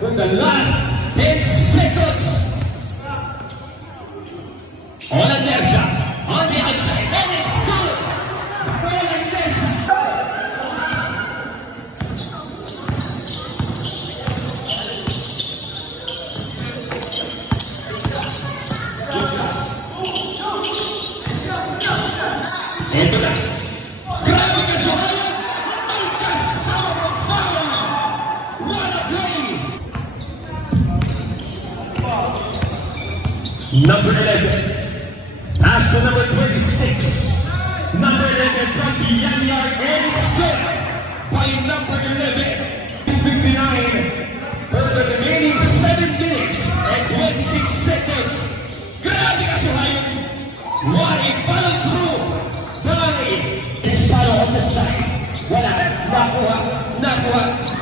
With the last 10 seconds. All inertia on the outside. And it's good. All inertia. Ito na. Grabe ka sa haya. What a play. Number 11, pass to number 26. Number 11 from the young yard, and it's good by number 11. 59 for the remaining 7 minutes and 26 seconds. Grabe ka suhayon. What a follow through by Disparo on the side. Wala, nakuha.